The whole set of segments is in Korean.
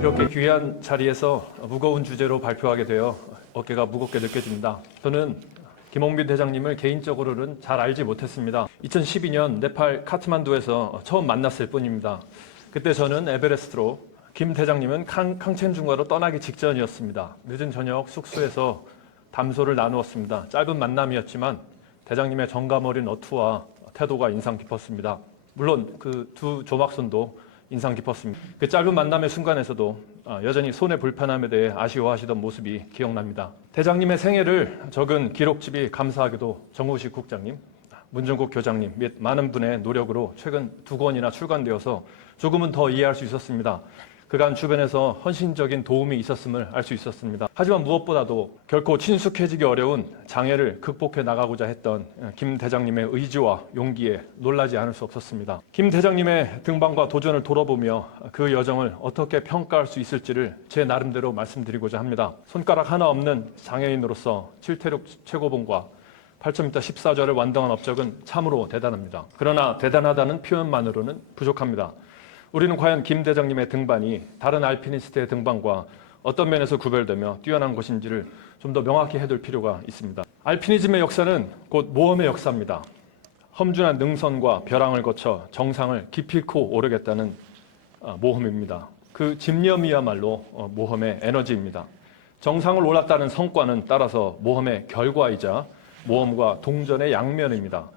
이렇게 귀한 자리에서 무거운 주제로 발표하게 되어 어깨가 무겁게 느껴집니다. 저는 김홍빈 대장님을 개인적으로는 잘 알지 못했습니다. 2012년 네팔 카트만두에서 처음 만났을 뿐입니다. 그때 저는 에베레스트로, 김 대장님은 캉첸중과로 떠나기 직전이었습니다. 늦은 저녁 숙소에서 담소를 나누었습니다. 짧은 만남이었지만 대장님의 정감 어린 어투와 태도가 인상 깊었습니다. 물론 그 두 조막손도 인상 깊었습니다. 그 짧은 만남의 순간에서도 여전히 손의 불편함에 대해 아쉬워하시던 모습이 기억납니다. 대장님의 생애를 적은 기록집이 감사하게도 정우식 국장님, 문정국 교장님 및 많은 분의 노력으로 최근 2권이나 출간되어서 조금은 더 이해할 수 있었습니다. 그간 주변에서 헌신적인 도움이 있었음을 알 수 있었습니다. 하지만 무엇보다도 결코 친숙해지기 어려운 장애를 극복해 나가고자 했던 김 대장님의 의지와 용기에 놀라지 않을 수 없었습니다. 김 대장님의 등반과 도전을 돌아보며 그 여정을 어떻게 평가할 수 있을지를 제 나름대로 말씀드리고자 합니다. 손가락 하나 없는 장애인으로서 7대륙 최고봉과 8,000m 14좌를 완등한 업적은 참으로 대단합니다. 그러나 대단하다는 표현만으로는 부족합니다. 우리는 과연 김 대장님의 등반이 다른 알피니스트의 등반과 어떤 면에서 구별되며 뛰어난 것인지를 좀 더 명확히 해둘 필요가 있습니다. 알피니즘의 역사는 곧 모험의 역사입니다. 험준한 능선과 벼랑을 거쳐 정상을 기필코 오르겠다는 모험입니다. 그 집념이야말로 모험의 에너지입니다. 정상을 올랐다는 성과는 따라서 모험의 결과이자 모험과 동전의 양면입니다.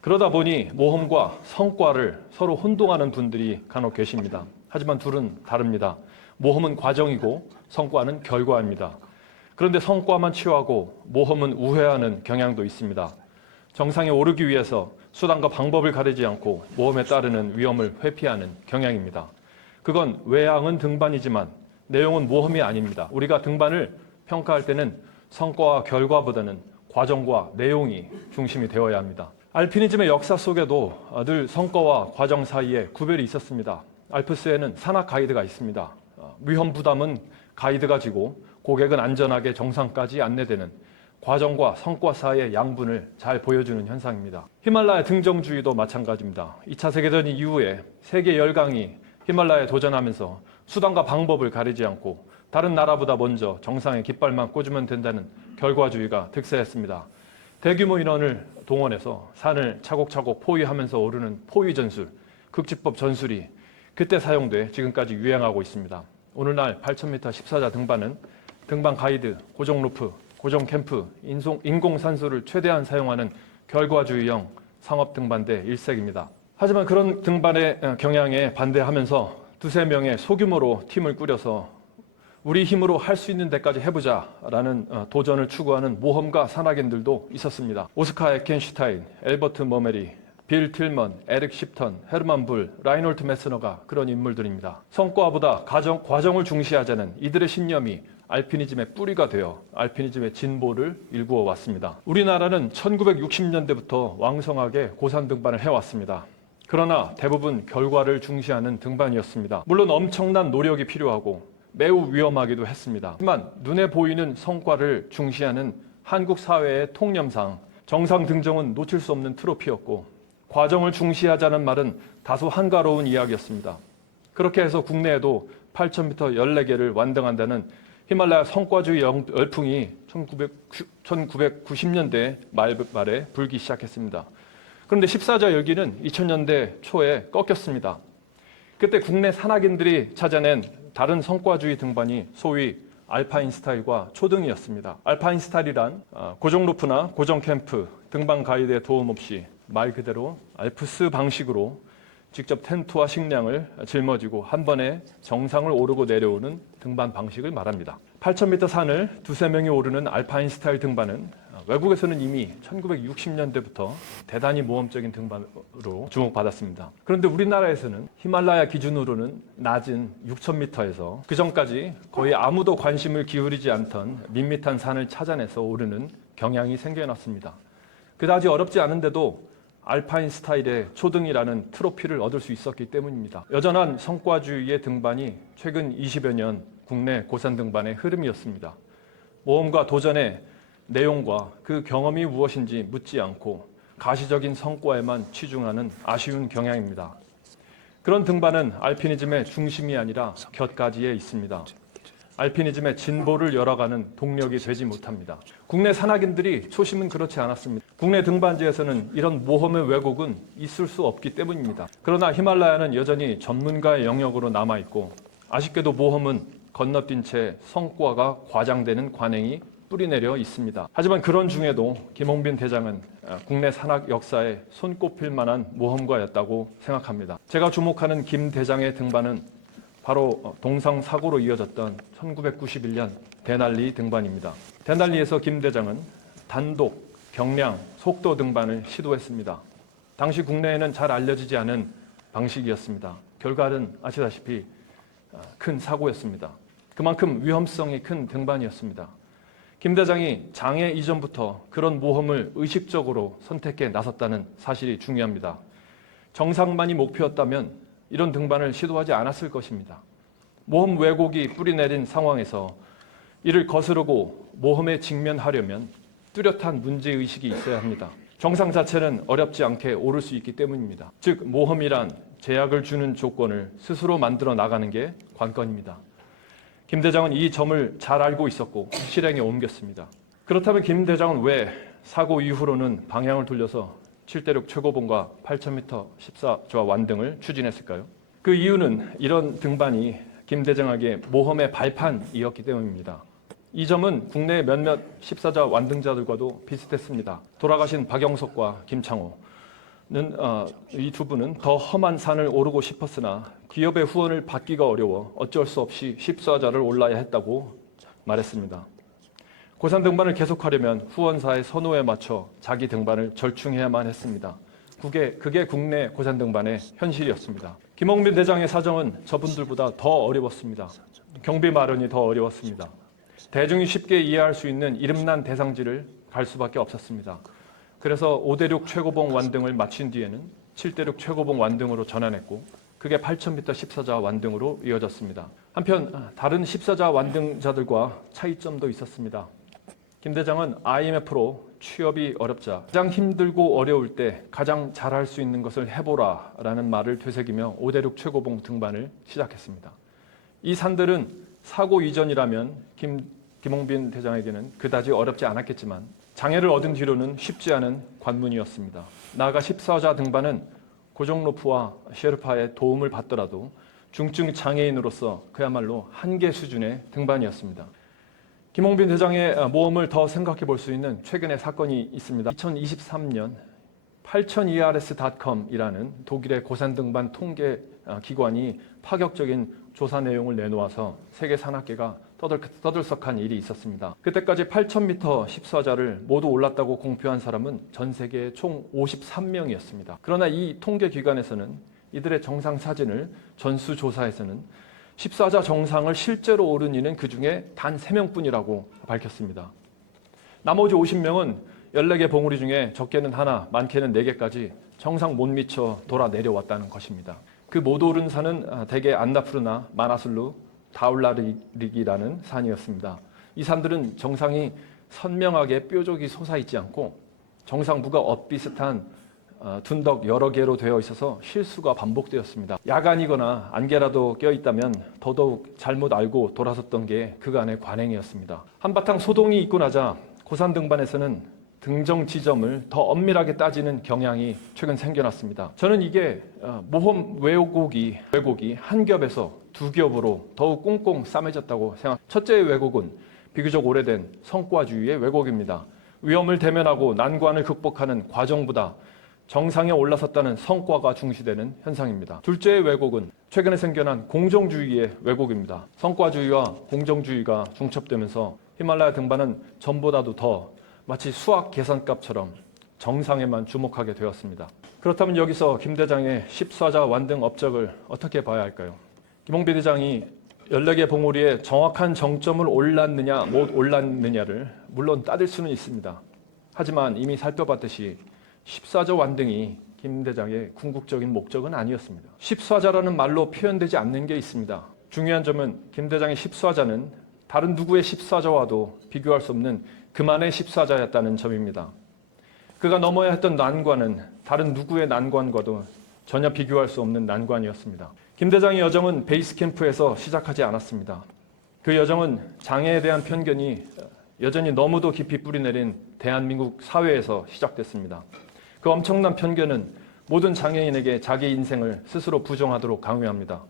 그러다 보니 모험과 성과를 서로 혼동하는 분들이 간혹 계십니다. 하지만 둘은 다릅니다. 모험은 과정이고 성과는 결과입니다. 그런데 성과만 취하고 모험은 우회하는 경향도 있습니다. 정상에 오르기 위해서 수단과 방법을 가리지 않고 모험에 따르는 위험을 회피하는 경향입니다. 그건 외양은 등반이지만 내용은 모험이 아닙니다. 우리가 등반을 평가할 때는 성과와 결과보다는 과정과 내용이 중심이 되어야 합니다. 알피니즘의 역사 속에도 늘 성과와 과정 사이에 구별이 있었습니다. 알프스에는 산악 가이드가 있습니다. 위험 부담은 가이드가 지고 고객은 안전하게 정상까지 안내되는 과정과 성과 사이의 양분을 잘 보여주는 현상입니다. 히말라야 등정주의도 마찬가지입니다. 2차 세계대전 이후에 세계 열강이 히말라야에 도전하면서 수단과 방법을 가리지 않고 다른 나라보다 먼저 정상에 깃발만 꽂으면 된다는 결과주의가 득세했습니다. 대규모 인원을 동원해서 산을 차곡차곡 포위하면서 오르는 포위 전술, 극지법 전술이 그때 사용돼 지금까지 유행하고 있습니다. 오늘날 8,000m 14자 등반은 등반 가이드, 고정 루프, 고정 캠프, 인공 산소를 최대한 사용하는 결과주의형 상업 등반대 일색입니다. 하지만 그런 등반의 경향에 반대하면서 두세 명의 소규모로 팀을 꾸려서 우리 힘으로 할 수 있는 데까지 해보자라는 도전을 추구하는 모험가 산악인들도 있었습니다. 오스카 에켄슈타인, 엘버트 머메리, 빌 틸먼, 에릭 십턴, 헤르만 불, 라이놀트 메스너가 그런 인물들입니다. 성과보다 과정을 중시하자는 이들의 신념이 알피니즘의 뿌리가 되어 알피니즘의 진보를 일구어 왔습니다. 우리나라는 1960년대부터 왕성하게 고산 등반을 해왔습니다. 그러나 대부분 결과를 중시하는 등반이었습니다. 물론 엄청난 노력이 필요하고 매우 위험하기도 했습니다. 하지만 눈에 보이는 성과를 중시하는 한국 사회의 통념상 정상 등정은 놓칠 수 없는 트로피였고 과정을 중시하자는 말은 다소 한가로운 이야기였습니다. 그렇게 해서 국내에도 8,000m 14개를 완등한다는 히말라야 성과주의 열풍이 1990년대 말에 불기 시작했습니다. 그런데 14자 열기는 2000년대 초에 꺾였습니다. 그때 국내 산악인들이 찾아낸 다른 성과주의 등반이 소위 알파인 스타일과 초등이었습니다. 알파인 스타일이란 고정 루프나 고정 캠프, 등반 가이드의 도움 없이 말 그대로 알프스 방식으로 직접 텐트와 식량을 짊어지고 한 번에 정상을 오르고 내려오는 등반 방식을 말합니다. 8,000m 산을 두세 명이 오르는 알파인 스타일 등반은 외국에서는 이미 1960년대부터 대단히 모험적인 등반으로 주목받았습니다. 그런데 우리나라에서는 히말라야 기준으로는 낮은 6,000m에서 그 전까지 거의 아무도 관심을 기울이지 않던 밋밋한 산을 찾아내서 오르는 경향이 생겨났습니다. 그다지 어렵지 않은데도 알파인 스타일의 초등이라는 트로피를 얻을 수 있었기 때문입니다. 여전한 성과주의의 등반이 최근 20여 년 국내 고산 등반의 흐름이었습니다. 모험과 도전의 내용과 그 경험이 무엇인지 묻지 않고 가시적인 성과에만 치중하는 아쉬운 경향입니다. 그런 등반은 알피니즘의 중심이 아니라 곁가지에 있습니다. 알피니즘의 진보를 열어가는 동력이 되지 못합니다. 국내 산악인들이 초심은 그렇지 않았습니다. 국내 등반지에서는 이런 모험의 왜곡은 있을 수 없기 때문입니다. 그러나 히말라야는 여전히 전문가의 영역으로 남아있고 아쉽게도 모험은 건너뛴 채 성과가 과장되는 관행이 뿌리내려 있습니다. 하지만 그런 중에도 김홍빈 대장은 국내 산악 역사에 손꼽힐 만한 모험가였다고 생각합니다. 제가 주목하는 김 대장의 등반은 바로 동상 사고로 이어졌던 1991년 데날리 등반입니다. 데날리에서 김 대장은 단독, 경량, 속도 등반을 시도했습니다. 당시 국내에는 잘 알려지지 않은 방식이었습니다. 결과는 아시다시피 큰 사고였습니다. 그만큼 위험성이 큰 등반이었습니다. 김 대장이 장애 이전부터 그런 모험을 의식적으로 선택해 나섰다는 사실이 중요합니다. 정상만이 목표였다면 이런 등반을 시도하지 않았을 것입니다. 모험 왜곡이 뿌리내린 상황에서 이를 거스르고 모험에 직면하려면 뚜렷한 문제의식이 있어야 합니다. 정상 자체는 어렵지 않게 오를 수 있기 때문입니다. 즉 모험이란 제약을 주는 조건을 스스로 만들어 나가는 게 관건입니다. 김 대장은 이 점을 잘 알고 있었고 실행에 옮겼습니다. 그렇다면 김 대장은 왜 사고 이후로는 방향을 돌려서 7대륙 최고봉과 8,000m 14조와 완등을 추진했을까요? 그 이유는 이런 등반이 김 대장에게 모험의 발판이었기 때문입니다. 이 점은 국내 몇몇 14자 완등자들과도 비슷했습니다. 돌아가신 박영석과 김창호는 이 두 분은 더 험한 산을 오르고 싶었으나 기업의 후원을 받기가 어려워 어쩔 수 없이 14자를 올라야 했다고 말했습니다. 고산 등반을 계속하려면 후원사의 선호에 맞춰 자기 등반을 절충해야만 했습니다. 그게 국내 고산 등반의 현실이었습니다. 김홍빈 대장의 사정은 저분들보다 더 어려웠습니다. 경비 마련이 더 어려웠습니다. 대중이 쉽게 이해할 수 있는 이름난 대상지를 갈 수밖에 없었습니다. 그래서 5대륙 최고봉 완등을 마친 뒤에는 7대륙 최고봉 완등으로 전환했고 그게 8,000m 14자 완등으로 이어졌습니다. 한편 다른 14자 완등자들과 차이점도 있었습니다. 김 대장은 IMF로 취업이 어렵자 가장 힘들고 어려울 때 가장 잘할 수 있는 것을 해보라 라는 말을 되새기며 5대륙 최고봉 등반을 시작했습니다. 이 산들은 사고 이전이라면 김홍빈 대장에게는 그다지 어렵지 않았겠지만 장애를 얻은 뒤로는 쉽지 않은 관문이었습니다. 나아가 14자 등반은 고종로프와 셰르파의 도움을 받더라도 중증 장애인으로서 그야말로 한계 수준의 등반이었습니다. 김홍빈 대장의 모험을 더 생각해 볼 수 있는 최근의 사건이 있습니다. 2023년 8000ERS.com이라는 독일의 고산 등반 통계 기관이 파격적인 조사 내용을 내놓아서 세계 산악계가 떠들썩한 일이 있었습니다. 그때까지 8,000m 14자를 모두 올랐다고 공표한 사람은 전 세계에 총 53명이었습니다. 그러나 이 통계 기관에서는 이들의 정상 사진을 전수조사에서는 14자 정상을 실제로 오른 이는 그중에 단 3명뿐이라고 밝혔습니다. 나머지 50명은 14개 봉우리 중에 적게는 하나, 많게는 4개까지 정상 못 미쳐 돌아 내려왔다는 것입니다. 그 못 오른 산은 대개 안나푸르나, 마나슬루, 다울라릭이라는 산이었습니다. 이 산들은 정상이 선명하게 뾰족이 솟아있지 않고 정상부가 엇비슷한 둔덕 여러 개로 되어 있어서 실수가 반복되었습니다. 야간이거나 안개라도 껴있다면 더더욱 잘못 알고 돌아섰던 게 그간의 관행이었습니다. 한바탕 소동이 있고 나자 고산 등반에서는 등정 지점을 더 엄밀하게 따지는 경향이 최근 생겨났습니다. 저는 이게 모험 왜곡이 한 겹에서 두 겹으로 더욱 꽁꽁 싸매졌다고 생각합니다. 첫째의 왜곡은 비교적 오래된 성과주의의 왜곡입니다. 위험을 대면하고 난관을 극복하는 과정보다 정상에 올라섰다는 성과가 중시되는 현상입니다. 둘째의 왜곡은 최근에 생겨난 공정주의의 왜곡입니다. 성과주의와 공정주의가 중첩되면서 히말라야 등반은 전보다도 더 마치 수학 계산값처럼 정상에만 주목하게 되었습니다. 그렇다면 여기서 김 대장의 14자 완등 업적을 어떻게 봐야 할까요? 김홍빈 대장이 14개 봉우리에 정확한 정점을 올랐느냐 못 올랐느냐를 물론 따질 수는 있습니다. 하지만 이미 살펴봤듯이 14자 완등이 김 대장의 궁극적인 목적은 아니었습니다. 14자라는 말로 표현되지 않는 게 있습니다. 중요한 점은 김 대장의 14자는 다른 누구의 14자와도 비교할 수 없는 그만의 14자였다는 점입니다. 그가 넘어야 했던 난관은 다른 누구의 난관과도 전혀 비교할 수 없는 난관이었습니다. 김 대장의 여정은 베이스 캠프에서 시작하지 않았습니다. 그 여정은 장애에 대한 편견이 여전히 너무도 깊이 뿌리내린 대한민국 사회에서 시작됐습니다. 그 엄청난 편견은 모든 장애인에게 자기 인생을 스스로 부정하도록 강요합니다.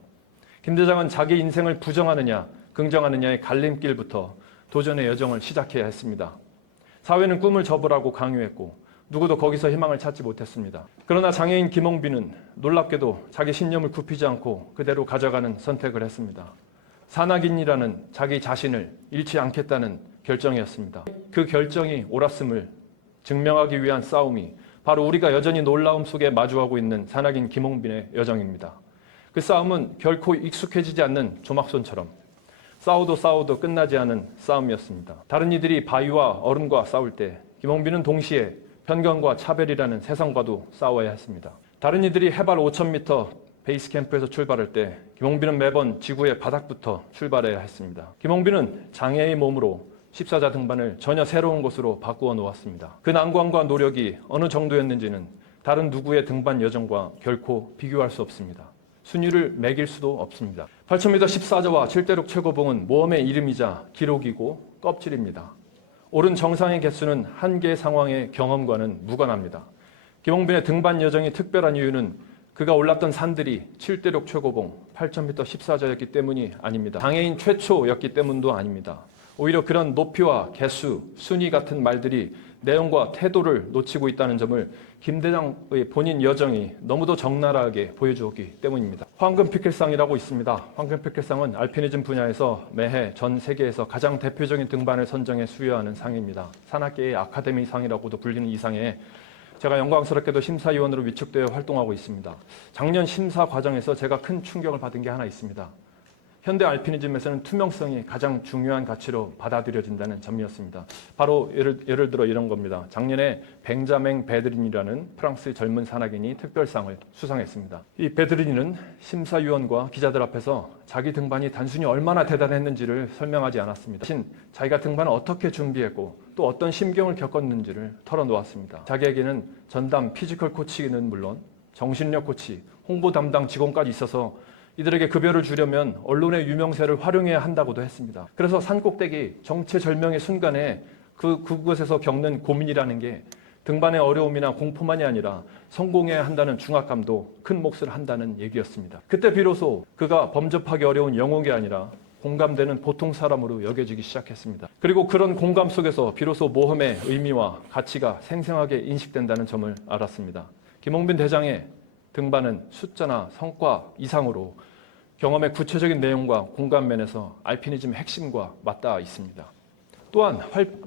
김 대장은 자기 인생을 부정하느냐 긍정하느냐의 갈림길부터 도전의 여정을 시작해야 했습니다. 사회는 꿈을 접으라고 강요했고 누구도 거기서 희망을 찾지 못했습니다. 그러나 장애인 김홍빈은 놀랍게도 자기 신념을 굽히지 않고 그대로 가져가는 선택을 했습니다. 산악인이라는 자기 자신을 잃지 않겠다는 결정이었습니다. 그 결정이 옳았음을 증명하기 위한 싸움이 바로 우리가 여전히 놀라움 속에 마주하고 있는 산악인 김홍빈의 여정입니다. 그 싸움은 결코 익숙해지지 않는 조막손처럼 싸워도 끝나지 않은 싸움이었습니다. 다른 이들이 바위와 얼음과 싸울 때 김홍빈은 동시에 편견과 차별이라는 세상과도 싸워야 했습니다. 다른 이들이 해발 5,000m 베이스 캠프에서 출발할 때 김홍빈은 매번 지구의 바닥부터 출발해야 했습니다. 김홍빈은 장애의 몸으로 십사자 등반을 전혀 새로운 곳으로 바꾸어 놓았습니다. 그 난관과 노력이 어느 정도였는지는 다른 누구의 등반 여정과 결코 비교할 수 없습니다. 순위를 매길 수도 없습니다. 8,000m 14자와 7대륙 최고봉은 모험의 이름이자 기록이고 껍질입니다. 오른 정상의 개수는 한계 상황의 경험과는 무관합니다. 김홍빈의 등반 여정이 특별한 이유는 그가 올랐던 산들이 7대륙 최고봉 8,000m 14자였기 때문이 아닙니다. 장애인 최초였기 때문도 아닙니다. 오히려 그런 높이와 개수, 순위 같은 말들이 내용과 태도를 놓치고 있다는 점을 김 대장의 본인 여정이 너무도 적나라하게 보여주었기 때문입니다. 황금 피켈상이라고 있습니다. 황금 피켈상은 알피니즘 분야에서 매해 전 세계에서 가장 대표적인 등반을 선정해 수여하는 상입니다. 산악계의 아카데미상이라고도 불리는 이 상에 제가 영광스럽게도 심사위원으로 위촉되어 활동하고 있습니다. 작년 심사 과정에서 제가 큰 충격을 받은 게 하나 있습니다. 현대 알피니즘에서는 투명성이 가장 중요한 가치로 받아들여진다는 점이었습니다. 바로 예를 들어 이런 겁니다. 작년에 벤자맹 베드린이라는 프랑스 젊은 산악인이 특별상을 수상했습니다. 이 베드린은 심사위원과 기자들 앞에서 자기 등반이 단순히 얼마나 대단했는지를 설명하지 않았습니다. 대신 자기가 등반을 어떻게 준비했고 또 어떤 심경을 겪었는지를 털어놓았습니다. 자기에게는 전담 피지컬 코치는 물론 정신력 코치, 홍보 담당 직원까지 있어서 이들에게 급여를 주려면 언론의 유명세를 활용해야 한다고도 했습니다. 그래서 산꼭대기 정체절명의 순간에 그곳에서 겪는 고민이라는 게 등반의 어려움이나 공포만이 아니라 성공해야 한다는 중압감도 큰 몫을 한다는 얘기였습니다. 그때 비로소 그가 범접하기 어려운 영웅이 아니라 공감되는 보통 사람으로 여겨지기 시작했습니다. 그리고 그런 공감 속에서 비로소 모험의 의미와 가치가 생생하게 인식된다는 점을 알았습니다. 김홍빈 대장의 등반은 숫자나 성과 이상으로 경험의 구체적인 내용과 공감면에서 알피니즘의 핵심과 맞닿아 있습니다. 또한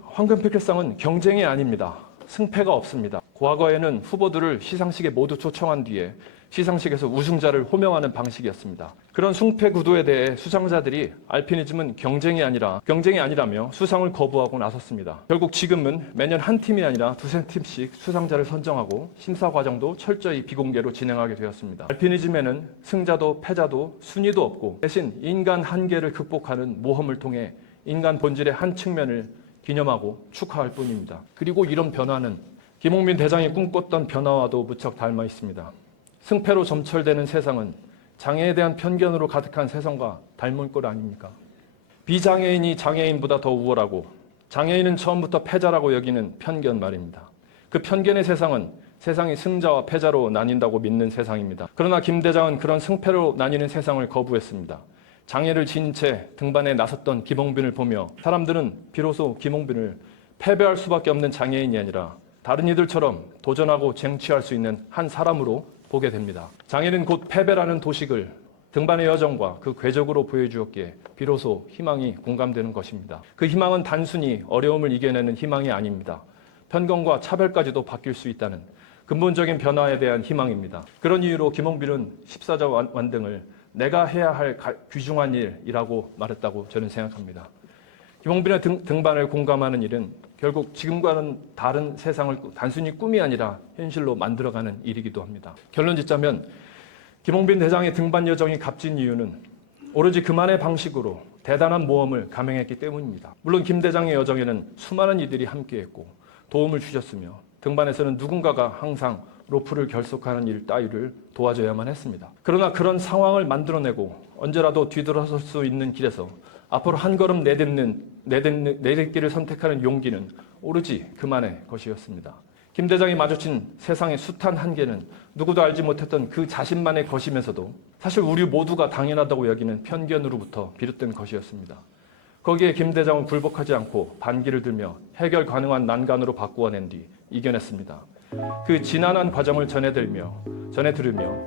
황금 피켈상은 경쟁이 아닙니다. 승패가 없습니다. 과거에는 후보들을 시상식에 모두 초청한 뒤에 시상식에서 우승자를 호명하는 방식이었습니다. 그런 숭패 구도에 대해 수상자들이 알피니즘은 경쟁이 아니라며 수상을 거부하고 나섰습니다. 결국 지금은 매년 한 팀이 아니라 두세 팀씩 수상자를 선정하고 심사 과정도 철저히 비공개로 진행하게 되었습니다. 알피니즘에는 승자도 패자도 순위도 없고 대신 인간 한계를 극복하는 모험을 통해 인간 본질의 한 측면을 기념하고 축하할 뿐입니다. 그리고 이런 변화는 김홍빈 대장이 꿈꿨던 변화와도 무척 닮아 있습니다. 승패로 점철되는 세상은 장애에 대한 편견으로 가득한 세상과 닮을 것 아닙니까? 비장애인이 장애인보다 더 우월하고 장애인은 처음부터 패자라고 여기는 편견 말입니다. 그 편견의 세상은 세상이 승자와 패자로 나뉜다고 믿는 세상입니다. 그러나 김 대장은 그런 승패로 나뉘는 세상을 거부했습니다. 장애를 지닌 채 등반에 나섰던 김홍빈을 보며 사람들은 비로소 김홍빈을 패배할 수밖에 없는 장애인이 아니라 다른 이들처럼 도전하고 쟁취할 수 있는 한 사람으로 보게 됩니다. 장애는 곧 패배라는 도식을 등반의 여정과 그 궤적으로 보여주었기에 비로소 희망이 공감되는 것입니다. 그 희망은 단순히 어려움을 이겨내는 희망이 아닙니다. 편견과 차별까지도 바뀔 수 있다는 근본적인 변화에 대한 희망입니다. 그런 이유로 김홍빈은 14자 완등을 내가 해야 할 귀중한 일이라고 말했다고 저는 생각합니다. 김홍빈의 등반을 공감하는 일은 결국 지금과는 다른 세상을 단순히 꿈이 아니라 현실로 만들어가는 일이기도 합니다. 결론 짓자면 김홍빈 대장의 등반 여정이 값진 이유는 오로지 그만의 방식으로 대단한 모험을 감행했기 때문입니다. 물론 김 대장의 여정에는 수많은 이들이 함께했고 도움을 주셨으며 등반에서는 누군가가 항상 로프를 결속하는 일 따위를 도와줘야만 했습니다. 그러나 그런 상황을 만들어내고 언제라도 뒤돌아설 수 있는 길에서 앞으로 한 걸음 내딛기를 선택하는 용기는 오로지 그만의 것이었습니다. 김 대장이 마주친 세상의 숱한 한계는 누구도 알지 못했던 그 자신만의 것이면서도 사실 우리 모두가 당연하다고 여기는 편견으로부터 비롯된 것이었습니다. 거기에 김 대장은 굴복하지 않고 반기를 들며 해결 가능한 난간으로 바꾸어낸 뒤 이겨냈습니다. 그 지난한 과정을 전해 들으며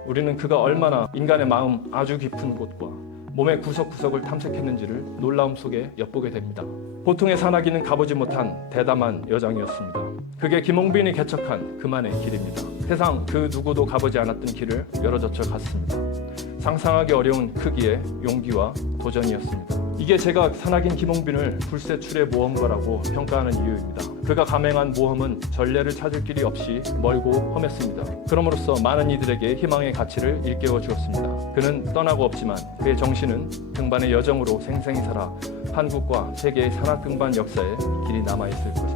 우리는 그가 얼마나 인간의 마음 아주 깊은 곳과 몸의 구석구석을 탐색했는지를 놀라움 속에 엿보게 됩니다. 보통의 산악인은 가보지 못한 대담한 여정이었습니다. 그게 김홍빈이 개척한 그만의 길입니다. 세상 그 누구도 가보지 않았던 길을 열어젖혀 갔습니다. 상상하기 어려운 크기의 용기와 도전이었습니다. 이게 제가 산악인 김홍빈을 불세출의 모험가라고 평가하는 이유입니다. 그가 감행한 모험은 전례를 찾을 길이 없이 멀고 험했습니다. 그럼으로써 많은 이들에게 희망의 가치를 일깨워 주었습니다. 그는 떠나고 없지만 그의 정신은 등반의 여정으로 생생히 살아 한국과 세계의 산악등반 역사에 길이 남아있을 것입니다.